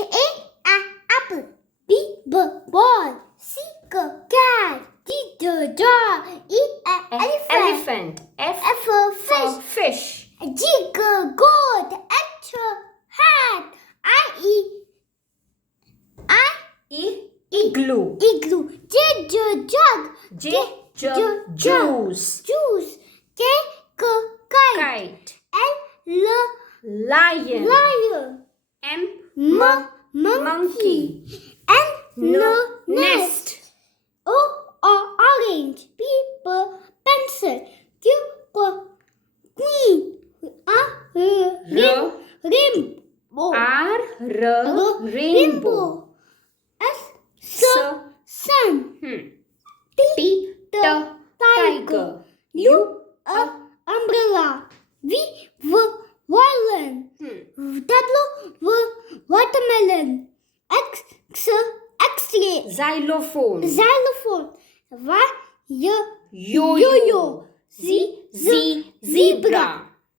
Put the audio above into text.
A apple. B ball. C cat. D dog. E elephant. F for for fish. G goat. H hat. E igloo. Igloo. J jug. J juice. K kite. Kite. L Lion. M monkey. N Nest. O orange. P pencil. Q queen. Rainbow. R rainbow. S sun. T tiger. U umbrella. V violin. W watermelon. X X-ray. Xylophone. Y Yo-yo. Z zebra.